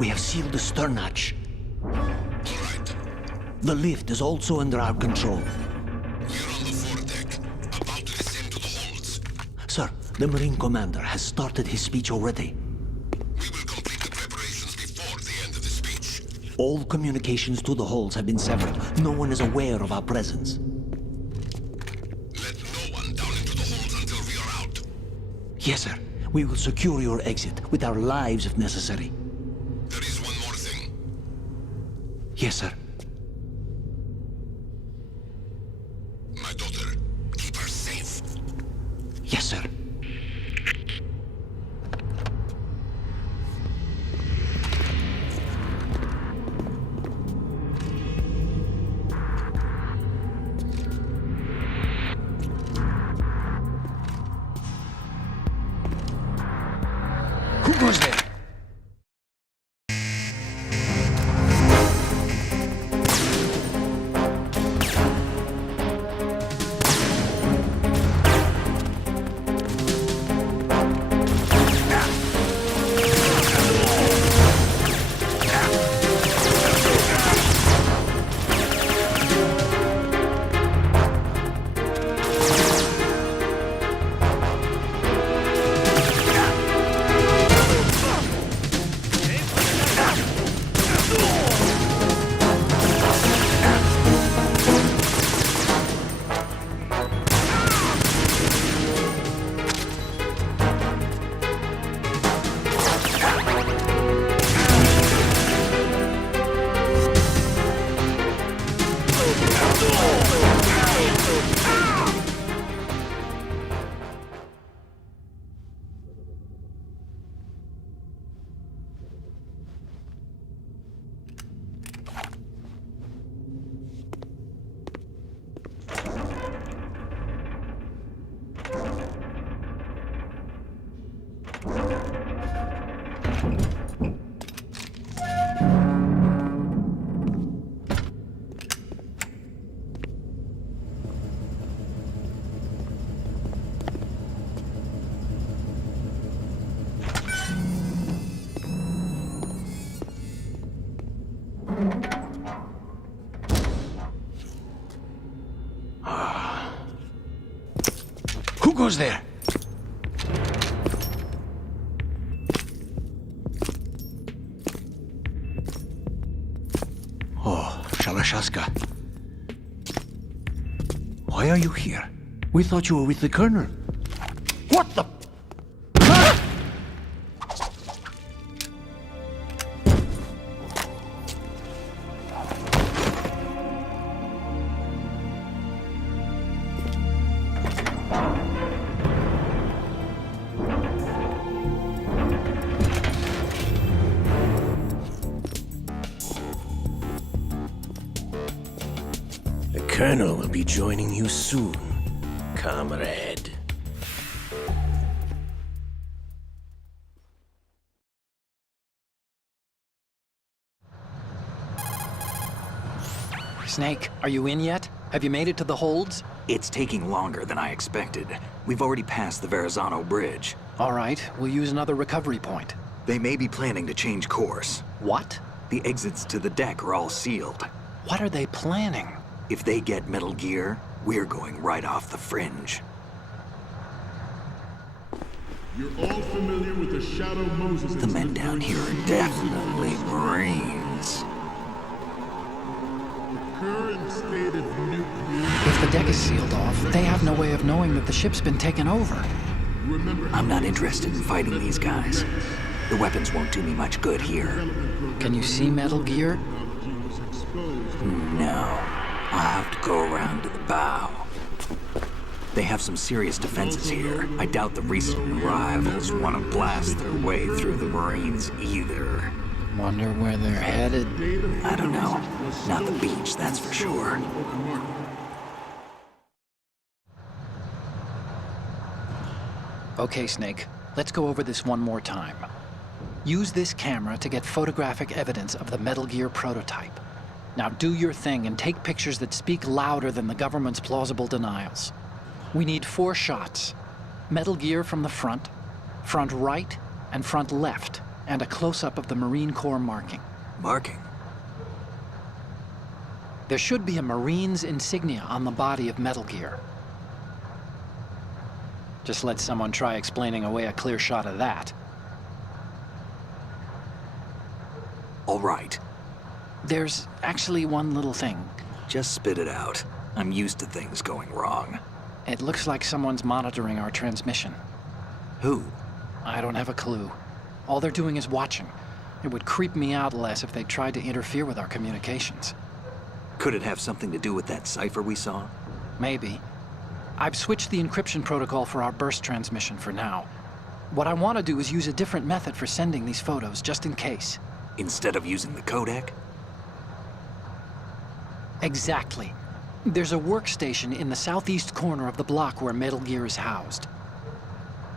We have sealed the stern hatch. All right. The lift is also under our control. We're on the foredeck, about to descend to the holds. Sir, the Marine Commander has started his speech already. We will complete the preparations before the end of the speech. All communications to the holds have been severed. No one is aware of our presence. Let no one down into the holds until we are out. Yes, sir. We will secure your exit with our lives if necessary. There is one more thing. Yes, sir. My daughter, keep her safe. Yes, sir. Who goes there? Who goes there? Oh, Shalashaska. Why are you here? We thought you were with the Colonel. What the... The Colonel will be joining you soon, comrade. Snake, are you in yet? Have you made it to the holds? It's taking longer than I expected. We've already passed the Verrazano Bridge. All right, we'll use another recovery point. They may be planning to change course. What? The exits to the deck are all sealed. What are they planning? If they get Metal Gear, we're going right off the fringe. You're all familiar with the Shadow Moses The men down here are definitely Marines. current state of nuclear. If the deck is sealed off, they have no way of knowing that the ship's been taken over. I'm not interested in fighting these guys. The weapons won't do me much good here. Can you see Metal Gear? No. I'll have to go around to the bow. They have some serious defenses here. I doubt the recent arrivals want to blast their way through the Marines either. Wonder where they're headed. I don't know. Not the beach, that's for sure. Okay, Snake. Let's go over this one more time. Use this camera to get photographic evidence of the Metal Gear prototype. Now do your thing and take pictures that speak louder than the government's plausible denials. We need 4 shots. Metal Gear from the front, front right, and front left, and a close-up of the Marine Corps marking. Marking? There should be a Marine's insignia on the body of Metal Gear. Just let someone try explaining away a clear shot of that. All right. There's actually one little thing. Just spit it out. I'm used to things going wrong. It looks like someone's monitoring our transmission. Who? I don't have a clue. All they're doing is watching. It would creep me out less if they tried to interfere with our communications. Could it have something to do with that cipher we saw? Maybe. I've switched the encryption protocol for our burst transmission for now. What I want to do is use a different method for sending these photos, just in case. Instead of using the codec? Exactly. There's a workstation in the southeast corner of the block where Metal Gear is housed.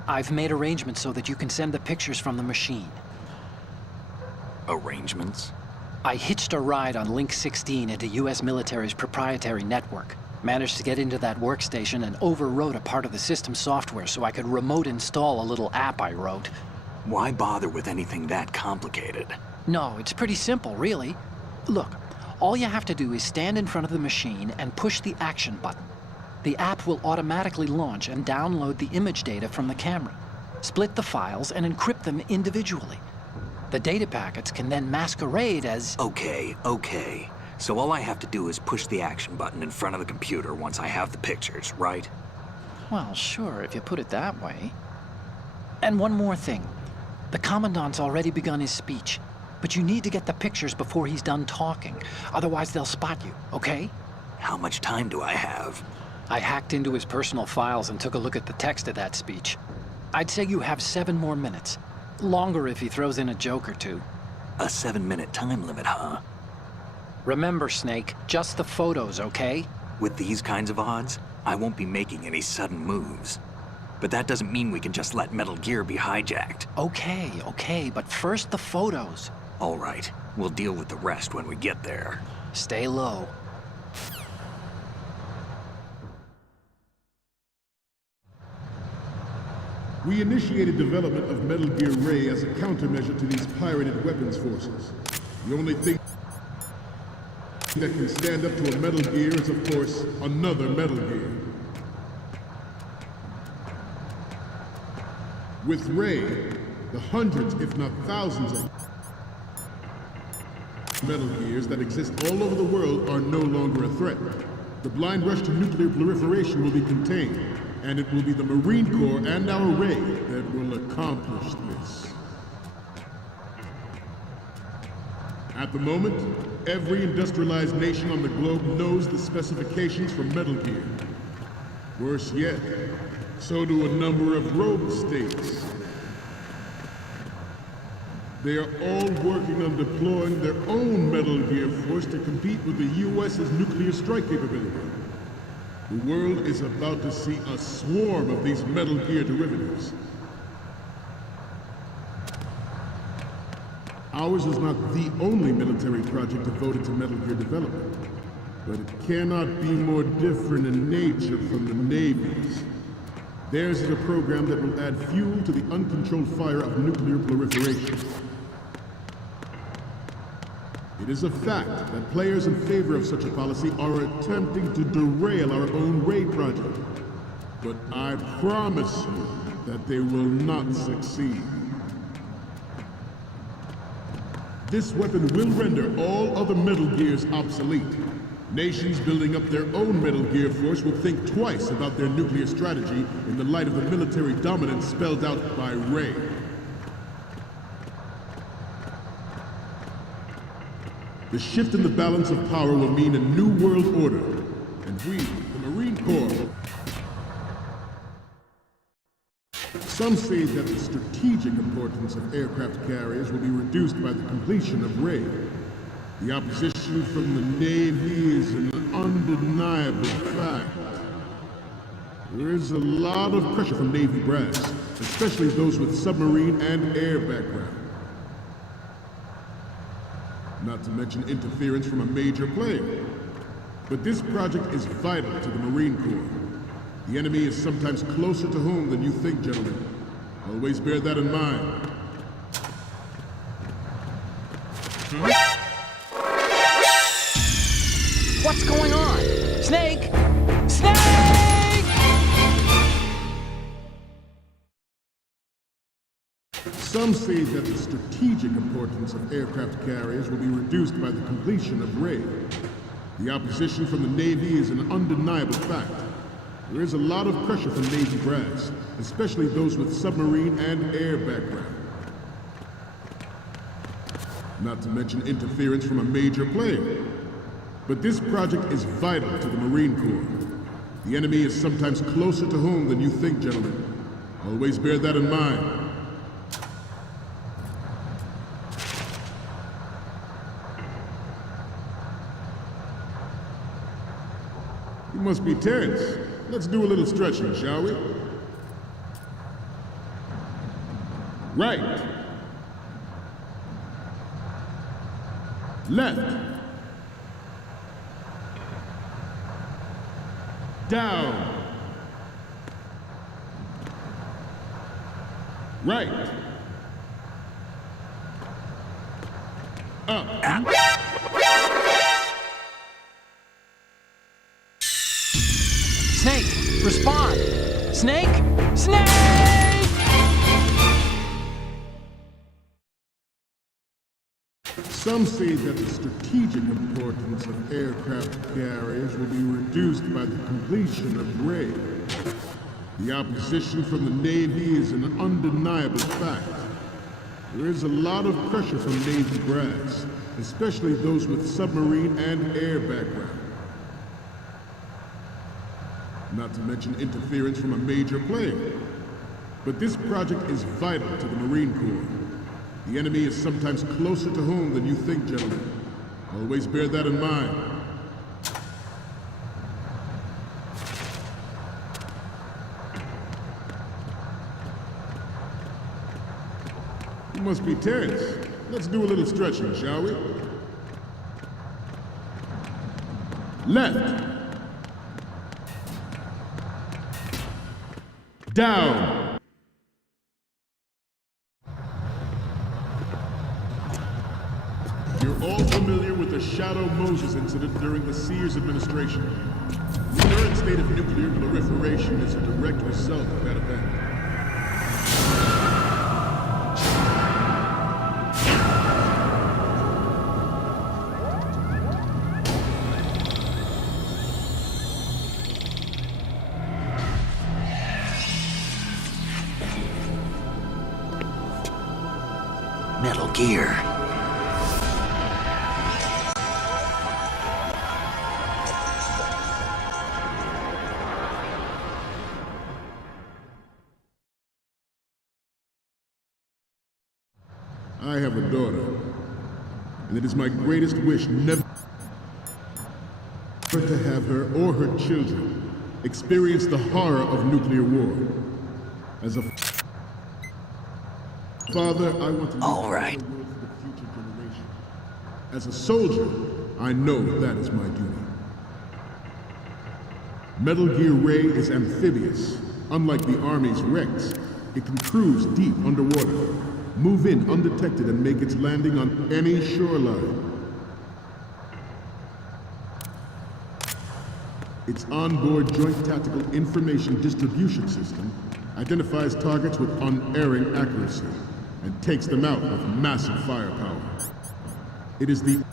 I've made arrangements so that you can send the pictures from the machine. Arrangements? I hitched a ride on Link 16 into US military's proprietary network. Managed to get into that workstation and overwrote a part of the system software so I could remote install a little app I wrote. Why bother with anything that complicated? No, it's pretty simple, really. Look, all you have to do is stand in front of the machine and push the action button. The app will automatically launch and download the image data from the camera, split the files, and encrypt them individually. The data packets can then masquerade as... Okay. So all I have to do is push the action button in front of the computer once I have the pictures, right? Well, sure, if you put it that way. And one more thing. The Commandant's already begun his speech, but you need to get the pictures before he's done talking. Otherwise, they'll spot you, okay? How much time do I have? I hacked into his personal files and took a look at the text of that speech. I'd say you have 7 more minutes. Longer if he throws in a joke or two. A 7-minute time limit, huh? Remember, Snake, just the photos, okay? With these kinds of odds, I won't be making any sudden moves. But that doesn't mean we can just let Metal Gear be hijacked. Okay, but first the photos. All right, we'll deal with the rest when we get there. Stay low. We initiated development of Metal Gear Ray as a countermeasure to these pirated weapons forces. The only thing that can stand up to a Metal Gear is, of course, another Metal Gear. With Ray, the hundreds, if not thousands of Metal Gears that exist all over the world are no longer a threat. The blind rush to nuclear proliferation will be contained, and it will be the Marine Corps and our Ray that will accomplish this. At the moment, every industrialized nation on the globe knows the specifications for Metal Gear. Worse yet, so do a number of rogue states. They are all working on deploying their own Metal Gear force to compete with the US's nuclear strike capability. The world is about to see a swarm of these Metal Gear derivatives. Ours is not the only military project devoted to Metal Gear development, but it cannot be more different in nature from the Navy's. Theirs is a program that will add fuel to the uncontrolled fire of nuclear proliferation. It is a fact that players in favor of such a policy are attempting to derail our own Ray project. But I promise you that they will not succeed. This weapon will render all other Metal Gears obsolete. Nations building up their own Metal Gear force will think twice about their nuclear strategy in the light of the military dominance spelled out by Ray. The shift in the balance of power will mean a new world order, and we, the Marine Corps... Some say that the strategic importance of aircraft carriers will be reduced by the completion of Ray. The opposition from the Navy is an undeniable fact. There is a lot of pressure from Navy brass, especially those with submarine and air background. Not to mention interference from a major player. But this project is vital to the Marine Corps. The enemy is sometimes closer to home than you think, gentlemen. Always bear that in mind. What's going on? Snake! Snake! Some say that the strategic importance of aircraft carriers will be reduced by the completion of Ray. The opposition from the Navy is an undeniable fact. There is a lot of pressure from Navy brass, especially those with submarine and air background. Not to mention interference from a major player. But this project is vital to the Marine Corps. The enemy is sometimes closer to home than you think, gentlemen. Always bear that in mind. You must be tense. Let's do a little stretching, shall we? Right. Left. Down. Right. Up. Snake, respond! Snake! Snake! Some say that the strategic importance of aircraft carriers will be reduced by the completion of Ray. The opposition from the Navy is an undeniable fact. There is a lot of pressure from Navy brass, especially those with submarine and air background. Not to mention interference from a major player. But this project is vital to the Marine Corps. The enemy is sometimes closer to home than you think, gentlemen. Always bear that in mind. You must be tense. Let's do a little stretching, shall we? Left. Down. You're all familiar with the Shadow Moses incident during the Sears administration. The current state of nuclear proliferation is a direct result of that event. Metal Gear. I have a daughter, and it is my greatest wish never to have her or her children experience the horror of nuclear war. As a father, I want to All right. the world for the future generation. As a soldier, I know that is my duty. Metal Gear Ray is amphibious. Unlike the Army's Rex, it can cruise deep underwater, move in undetected, and make its landing on any shoreline. Its onboard Joint Tactical Information Distribution System identifies targets with unerring accuracy and takes them out with massive firepower. It is the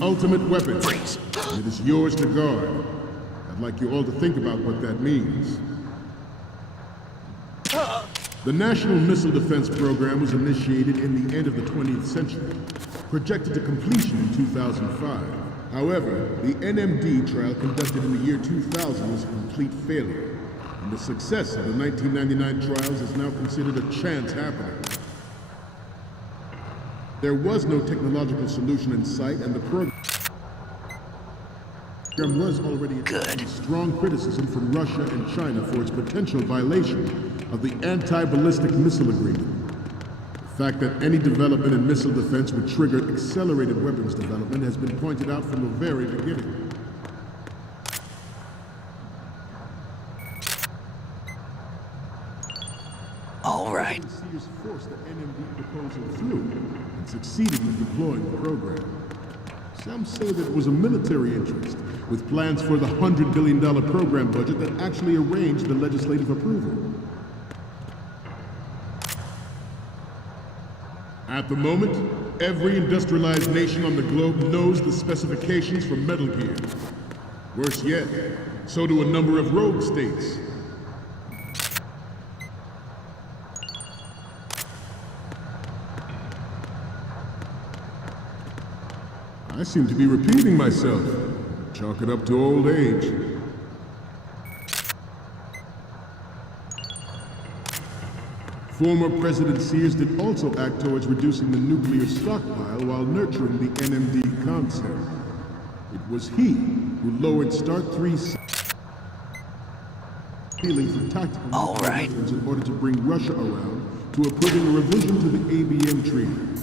ultimate weapon, and it is yours to guard. I'd like you all to think about what that means. The National Missile Defense Program was initiated in the end of the 20th century, projected to completion in 2005. However, the NMD trial conducted in the year 2000 was a complete failure, and the success of the 1999 trials is now considered a chance happening. There was no technological solution in sight, and the program was already attracting strong criticism from Russia and China for its potential violation of the Anti-Ballistic Missile Agreement. The fact that any development in missile defense would trigger accelerated weapons development has been pointed out from the very beginning. All right. Sears forced the NMD proposal through and succeeded in deploying the program. Some say that it was a military interest, with plans for the $100 billion program budget that actually arranged the legislative approval. At the moment, every industrialized nation on the globe knows the specifications for Metal Gear. Worse yet, so do a number of rogue states. I seem to be repeating myself. Chalk it up to old age. Former President Sears did also act towards reducing the nuclear stockpile while nurturing the NMD concept. It was he who lowered Start 3's ceiling for tactical weapons in order to bring Russia around to approving a revision to the ABM treaty.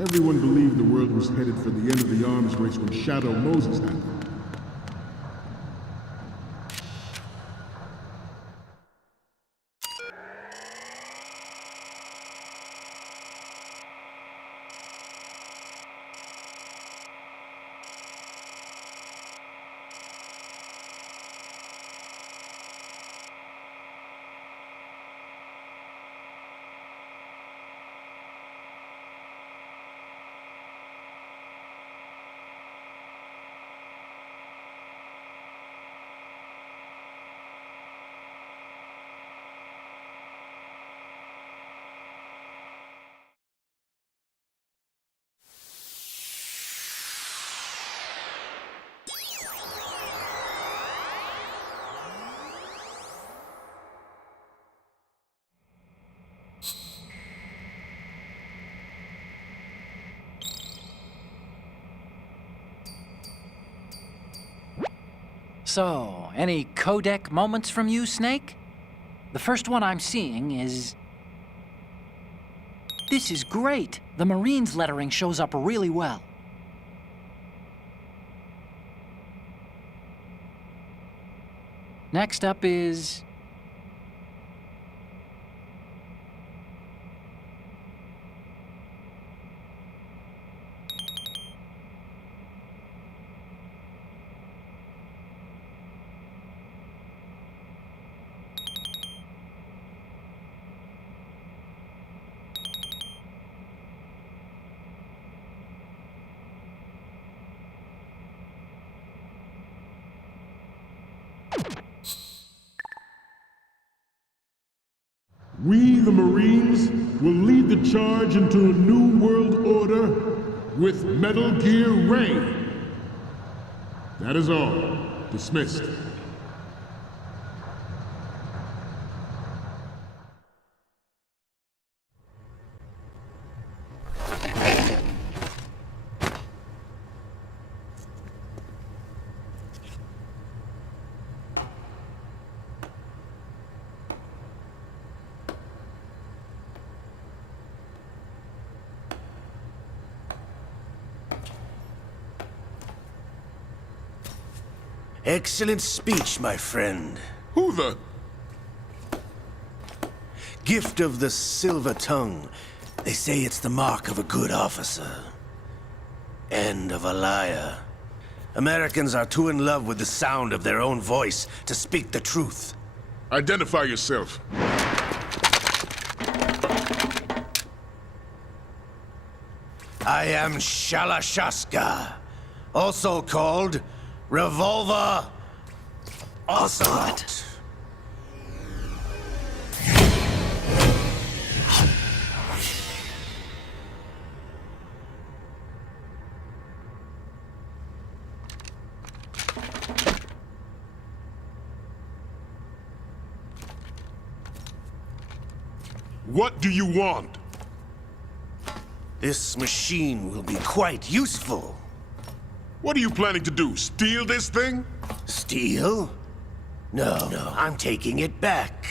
Everyone believed the world was headed for the end of the arms race when Shadow Moses happened. So, any codec moments from you, Snake? The first one I'm seeing is... This is great! The Marines lettering shows up really well. Next up is... We, the Marines, will lead the charge into a new world order with Metal Gear Ray. That is all. Dismissed. Excellent speech, my friend. Who the... Gift of the silver tongue. They say it's the mark of a good officer. And of a liar. Americans are too in love with the sound of their own voice to speak the truth. Identify yourself. I am Shalashaska, also called Revolver Ocelot. What do you want? This machine will be quite useful. What are you planning to do? Steal this thing? Steal? No, I'm taking it back.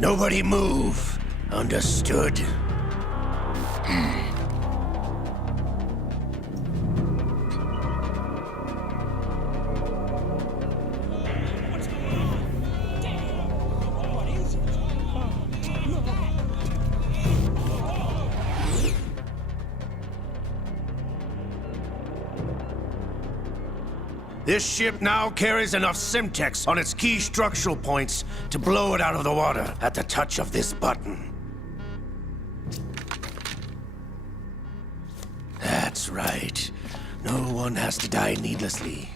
Nobody move. Understood? This ship now carries enough Simtex on its key structural points to blow it out of the water at the touch of this button. That's right. No one has to die needlessly.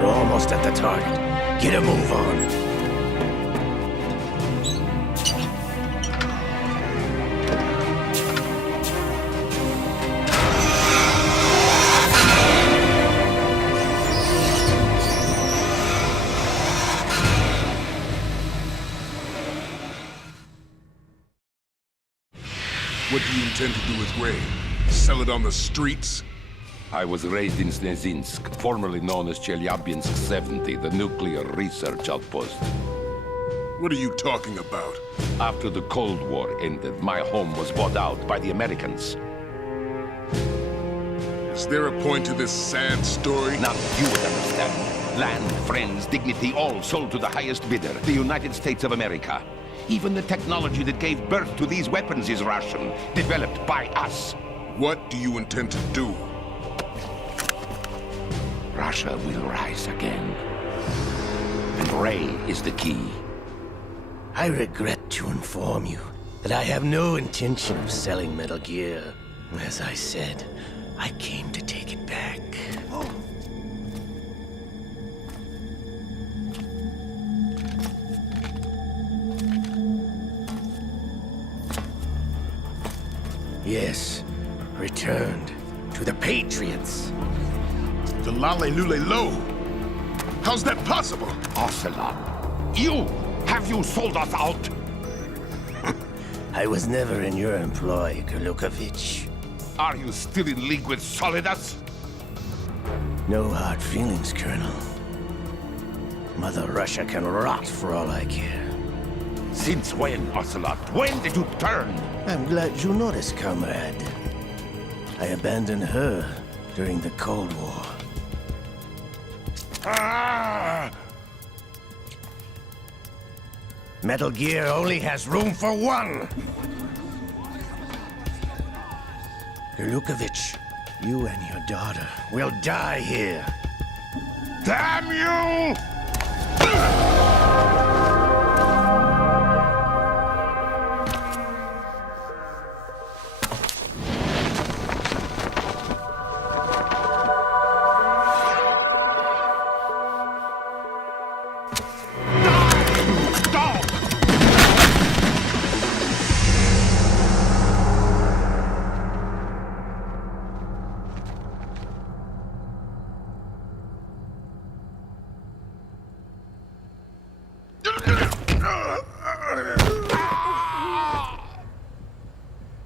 We're almost at the target. Get a move on. What do you intend to do with Ray? Sell it on the streets? I was raised in Snezinsk, formerly known as Chelyabinsk 70, the nuclear research outpost. What are you talking about? After the Cold War ended, my home was bought out by the Americans. Is there a point to this sad story? Now you would understand. Land, friends, dignity, all sold to the highest bidder, the United States of America. Even the technology that gave birth to these weapons is Russian, developed by us. What do you intend to do? Russia will rise again. And Ray is the key. I regret to inform you that I have no intention of selling Metal Gear. As I said, I came to take it back. Yes, returned to the Patriots. The Lale Lule Lo? How's that possible? Ocelot, have you sold us out? I was never in your employ, Kurlukovich. Are you still in league with Solidus? No hard feelings, Colonel. Mother Russia can rot for all I care. Since when, Ocelot? When did you turn? I'm glad you noticed, comrade. I abandoned her during the Cold War. Ah! Metal Gear only has room for one! Kurlukovich, you and your daughter will die here. Damn you!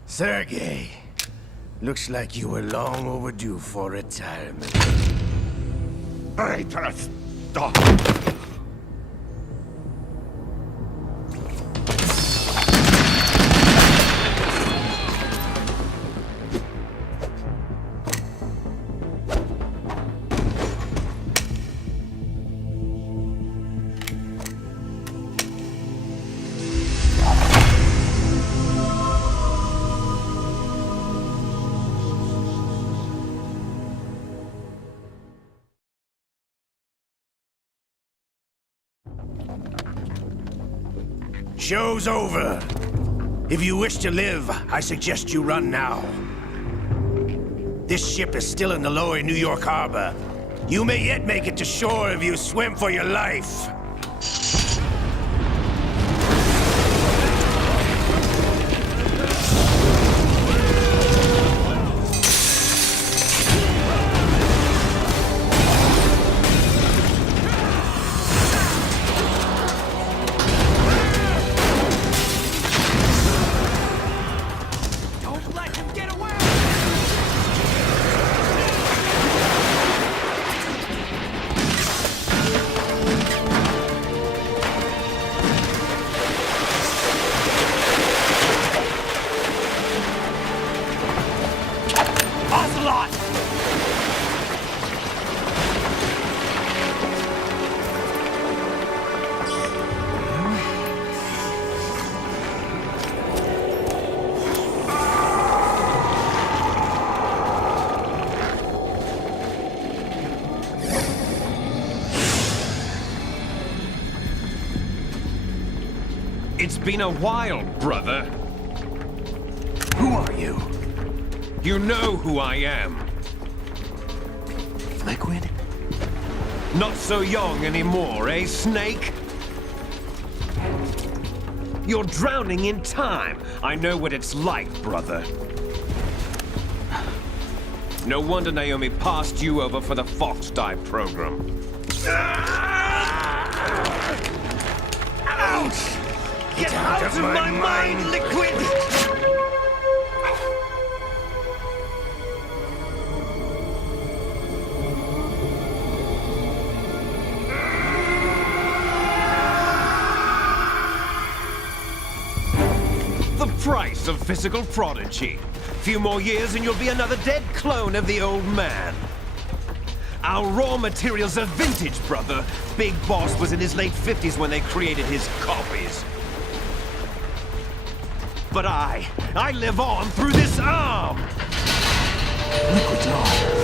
Sergei, looks like you were long overdue for retirement. Traitorous dog! Show's over. If you wish to live, I suggest you run now. This ship is still in the lower New York harbor. You may yet make it to shore if you swim for your life. It's been a while, brother. Who are you? You know who I am. Liquid? Not so young anymore, eh, Snake? You're drowning in time. I know what it's like, brother. No wonder Naomi passed you over for the Fox Die program. Ouch! Get out of my mind, Liquid! The price of physical prodigy. Few more years and you'll be another dead clone of the old man. Our raw materials are vintage, brother. Big Boss was in his late 50s when they created his copies. But I live on through this arm! Liquid's on.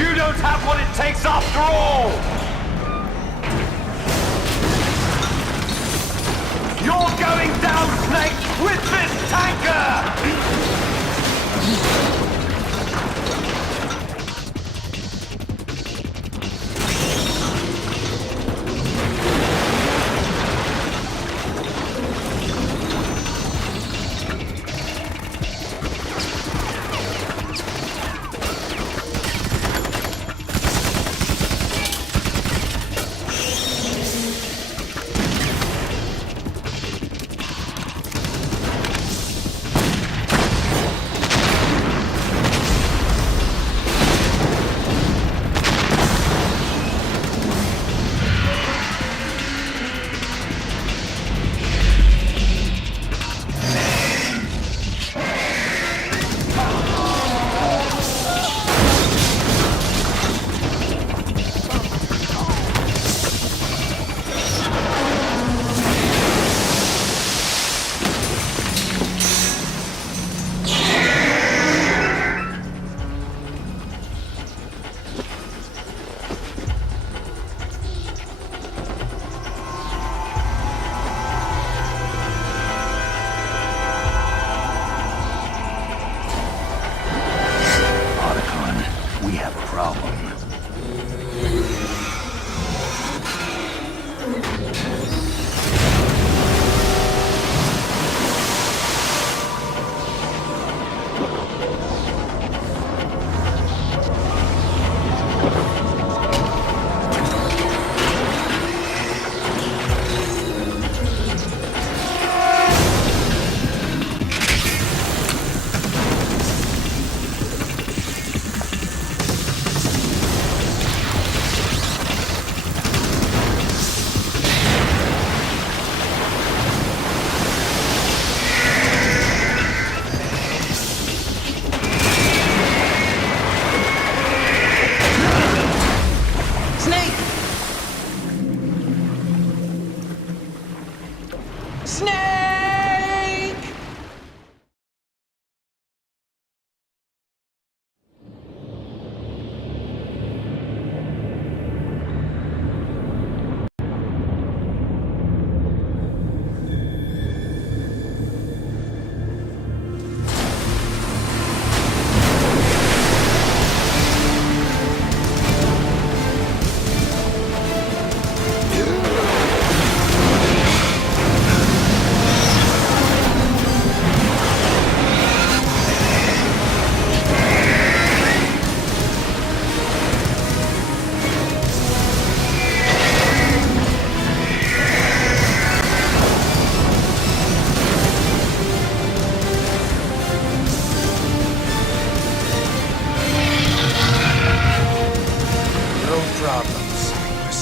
You don't have what it takes after all! You're going down, Snake, with this tanker!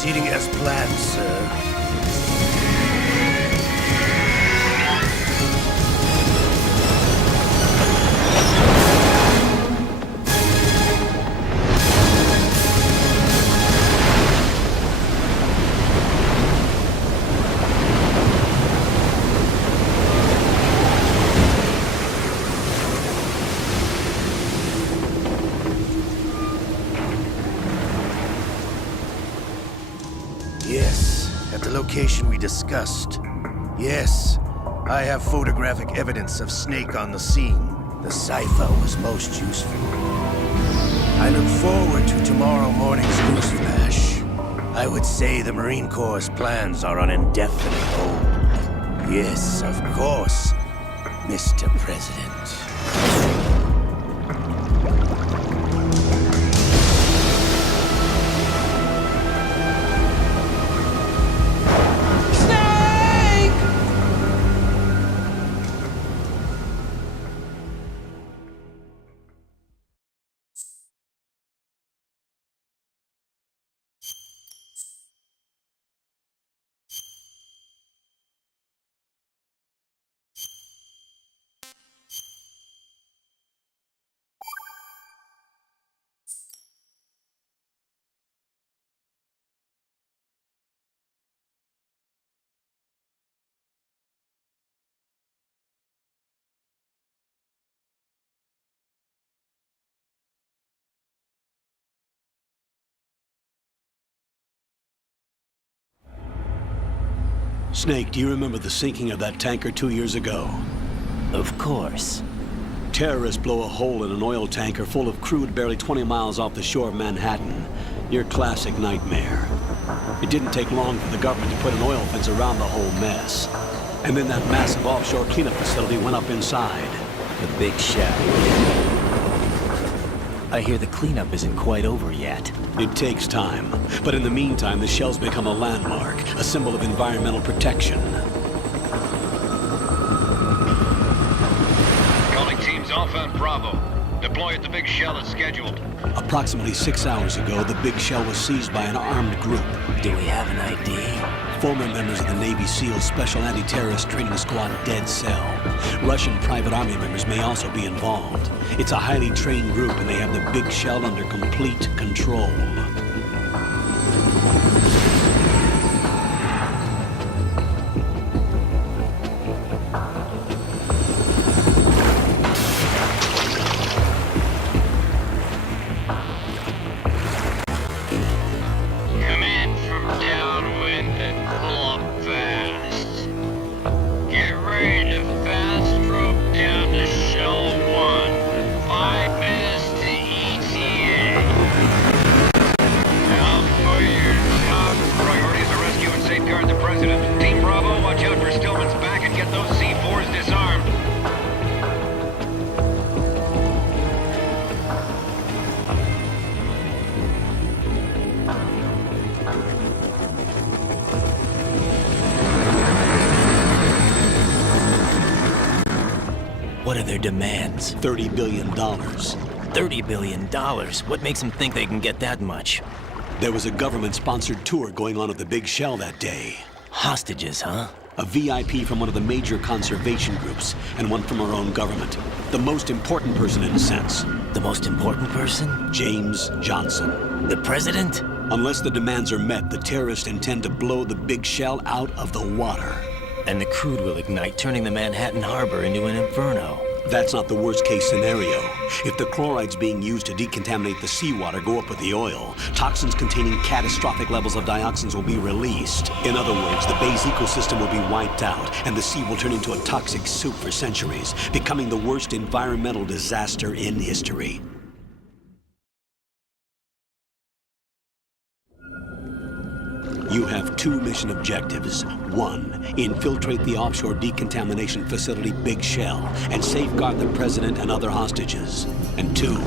Proceeding as planned, sir. Yes, at the location we discussed. Yes, I have photographic evidence of Snake on the scene. The cipher was most useful. I look forward to tomorrow morning's news flash. I would say the Marine Corps' plans are on indefinite hold. Yes, of course, Mr. President. Snake, do you remember the sinking of that tanker 2 years ago? Of course. Terrorists blow a hole in an oil tanker full of crude barely 20 miles off the shore of Manhattan. Your classic nightmare. It didn't take long for the government to put an oil fence around the whole mess. And then that massive offshore cleanup facility went up inside. The big shell. I hear the cleanup isn't quite over yet. It takes time. But in the meantime, the shell's become a landmark, a symbol of environmental protection. Calling teams Alpha and Bravo. Deploy at the big shell as scheduled. Approximately 6 hours ago, the big shell was seized by an armed group. Do we have an ID? Former members of the Navy SEAL Special Anti-Terrorist Training Squad Dead Cell. Russian private army members may also be involved. It's a highly trained group and they have the big shell under complete control. What are their demands? $30 billion. $30 billion? What makes them think they can get that much? There was a government-sponsored tour going on at the big shell that day. Hostages, huh? A VIP from one of the major conservation groups, and one from our own government. The most important person in a sense. The most important person? James Johnson. The president? Unless the demands are met, the terrorists intend to blow the big shell out of the water. And the crude will ignite, turning the Manhattan Harbor into an inferno. That's not the worst-case scenario. If the chlorides being used to decontaminate the seawater go up with the oil, toxins containing catastrophic levels of dioxins will be released. In other words, the bay's ecosystem will be wiped out, and the sea will turn into a toxic soup for centuries, becoming the worst environmental disaster in history. You have 2 mission objectives. 1, infiltrate the offshore decontamination facility Big Shell and safeguard the president and other hostages. And 2,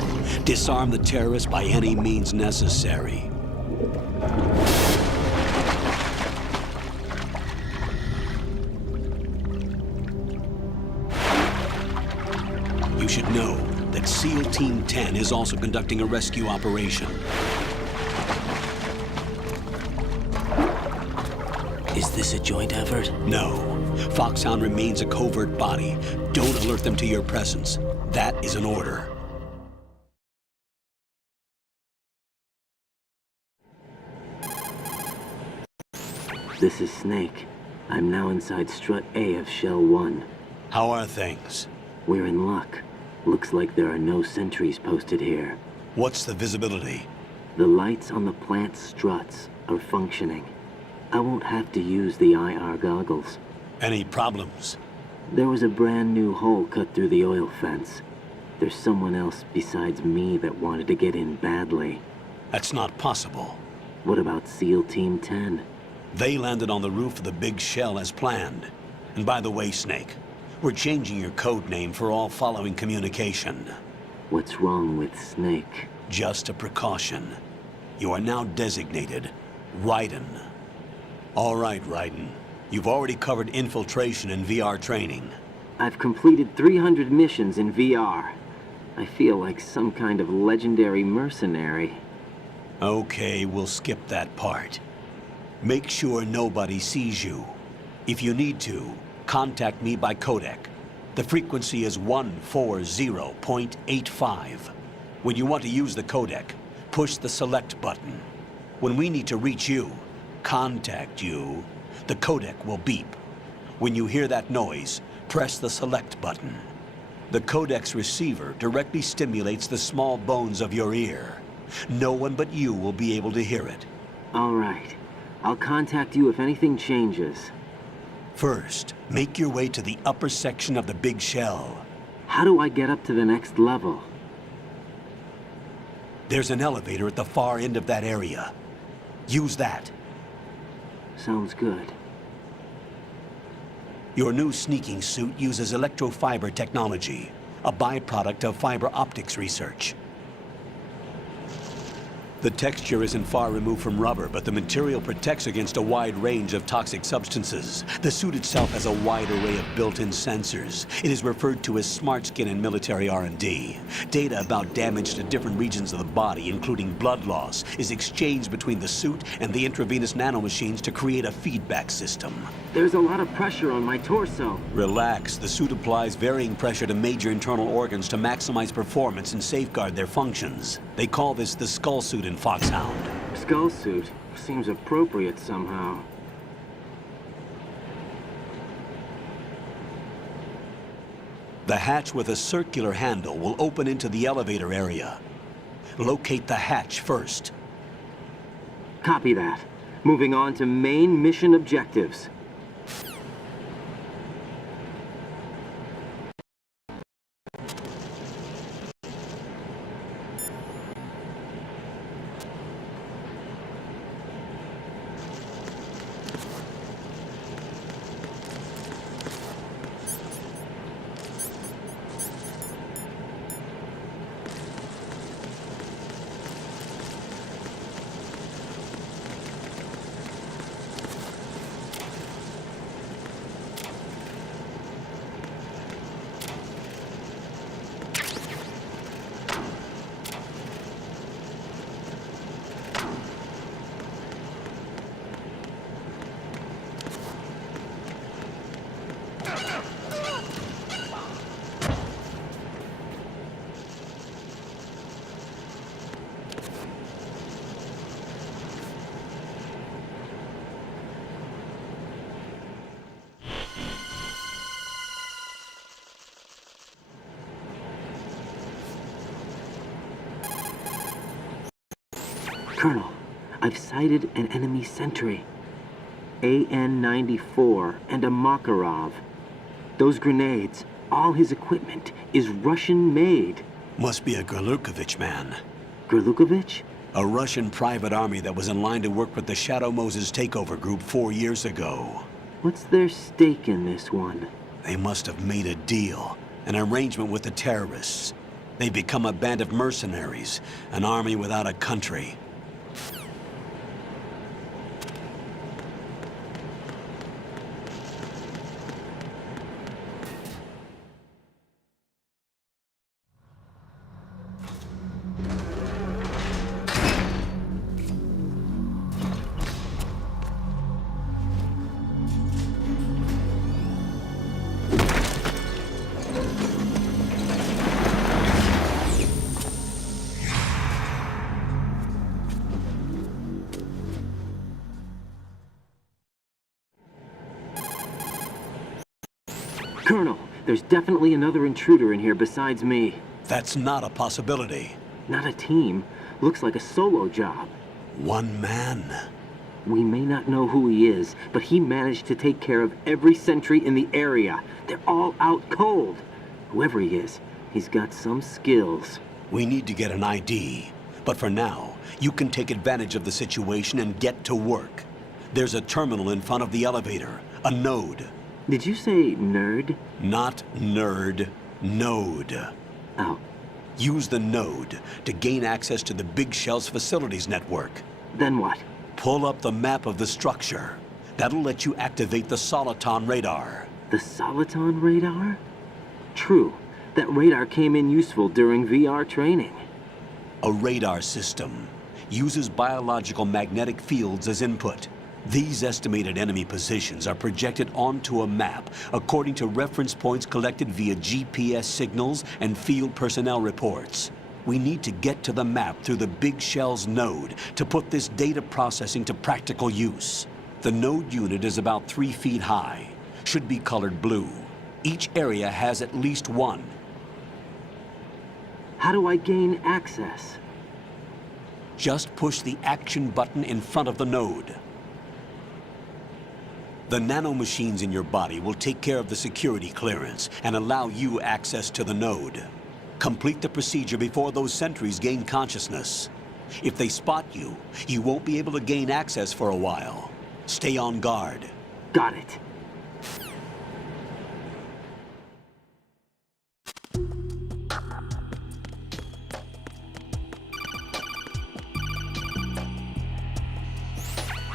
disarm the terrorists by any means necessary. You should know that SEAL Team 10 is also conducting a rescue operation. Is this a joint effort? No. Foxhound remains a covert body. Don't alert them to your presence. That is an order. This is Snake. I'm now inside Strut A of Shell 1. How are things? We're in luck. Looks like there are no sentries posted here. What's the visibility? The lights on the plant struts are functioning. I won't have to use the IR goggles. Any problems? There was a brand new hole cut through the oil fence. There's someone else besides me that wanted to get in badly. That's not possible. What about SEAL Team 10? They landed on the roof of the big shell as planned. And by the way, Snake, we're changing your code name for all following communication. What's wrong with Snake? Just a precaution. You are now designated Raiden. All right, Raiden. You've already covered infiltration and VR training. I've completed 300 missions in VR. I feel like some kind of legendary mercenary. Okay, we'll skip that part. Make sure nobody sees you. If you need to, contact me by codec. The frequency is 140.85. When you want to use the codec, push the select button. When we need to reach you, contact you, the codec will beep. When you hear that noise, press the select button. The codec's receiver directly stimulates the small bones of your ear. No one but you will be able to hear it. All right. I'll contact you if anything changes. First, make your way to the upper section of the big shell. How do I get up to the next level? There's an elevator at the far end of that area. Use that. Sounds good. Your new sneaking suit uses electrofiber technology, a byproduct of fiber optics research. The texture isn't far removed from rubber, but the material protects against a wide range of toxic substances. The suit itself has a wide array of built-in sensors. It is referred to as smart skin in military R&D. Data about damage to different regions of the body, including blood loss, is exchanged between the suit and the intravenous nanomachines to create a feedback system. There's a lot of pressure on my torso. Relax. The suit applies varying pressure to major internal organs to maximize performance and safeguard their functions. They call this the skull suit in Foxhound. Skull suit seems appropriate somehow. The hatch with a circular handle will open into the elevator area. Locate the hatch first. Copy that. Moving on to main mission objectives. Colonel, I've sighted an enemy sentry. AN-94 and a Makarov. Those grenades, all his equipment, is Russian-made. Must be a Gorlukovich man. Gorlukovich? A Russian private army that was in line to work with the Shadow Moses takeover group 4 years ago. What's their stake in this one? They must have made a deal, an arrangement with the terrorists. They've become a band of mercenaries, an army without a country. Colonel, there's definitely another intruder in here besides me. That's not a possibility. Not a team. Looks like a solo job. One man. We may not know who he is, but he managed to take care of every sentry in the area. They're all out cold. Whoever he is, he's got some skills. We need to get an ID. But for now, you can take advantage of the situation and get to work. There's a terminal in front of the elevator. A node. Did you say nerd? Not nerd. Node. Oh. Use the node to gain access to the Big Shell's facilities network. Then what? Pull up the map of the structure. That'll let you activate the Soliton radar. The Soliton radar? True. That radar came in useful during VR training. A radar system uses biological magnetic fields as input. These estimated enemy positions are projected onto a map according to reference points collected via GPS signals and field personnel reports. We need to get to the map through the Big Shell's node to put this data processing to practical use. The node unit is about 3 feet high, should be colored blue. Each area has at least one. How do I gain access? Just push the action button in front of the node. The nanomachines in your body will take care of the security clearance and allow you access to the node. Complete the procedure before those sentries gain consciousness. If they spot you, you won't be able to gain access for a while. Stay on guard. Got it.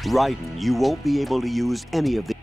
Raiden, you won't be able to use any of the...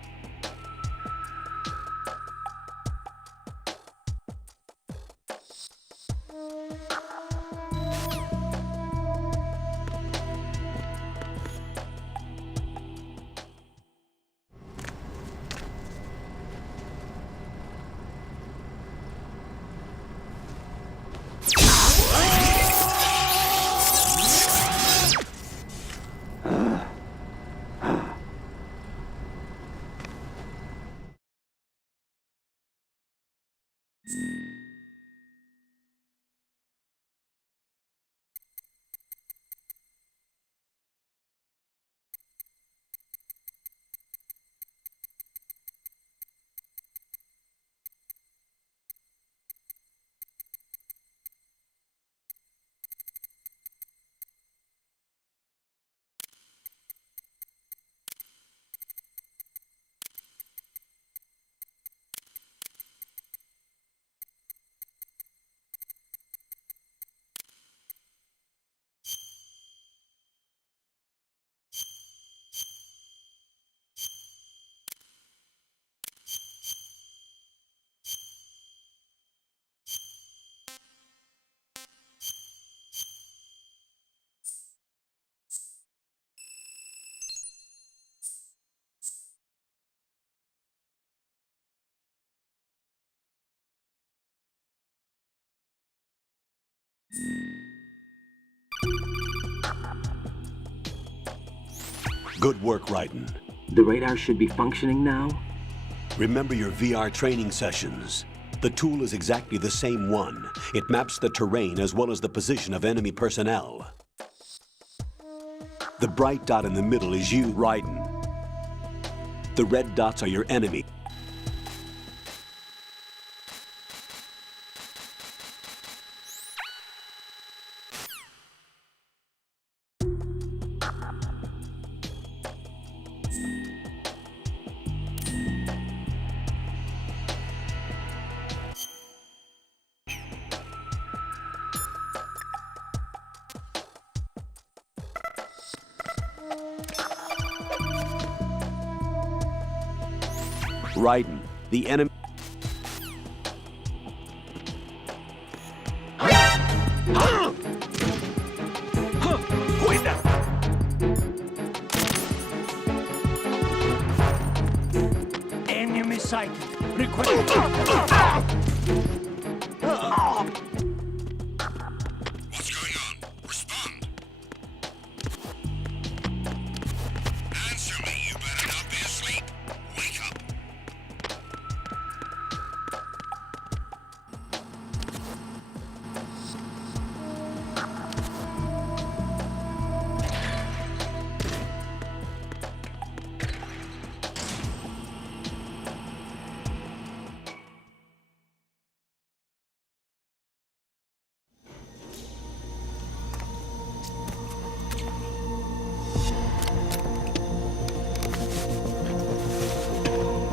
Good work, Raiden. The radar should be functioning now? Remember your VR training sessions. The tool is exactly the same one. It maps the terrain as well as the position of enemy personnel. The bright dot in the middle is you, Raiden. The red dots are your enemy. Raiden, the enemy... Enemy sighted. Request. What's going on? Respond. Answer me, you better not be asleep. Wake up.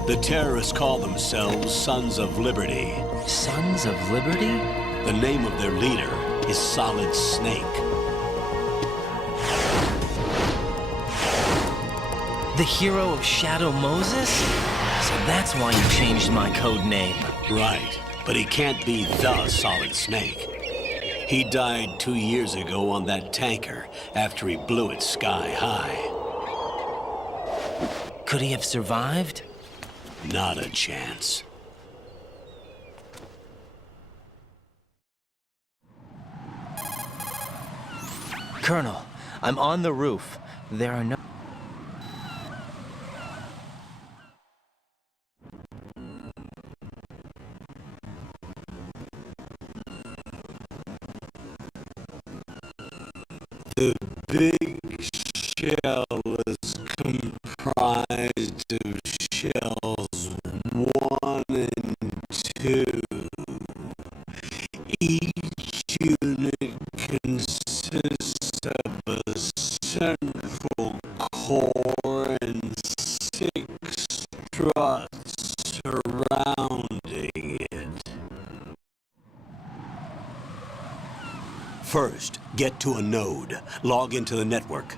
The terrorists call themselves Sons of Liberty. Sons of Liberty? The name of their leader is Solid Snake. The hero of Shadow Moses? So that's why you changed my code name. Right, but he can't be the Solid Snake. He died 2 years ago on that tanker after he blew it sky high. Could he have survived? Not a chance. Colonel, I'm on the roof. There are no... The big shell is comprised of shells 1 and 2. Each unit consists of a central core and 6 struts surrounding it. First, get to a node. Log into the network.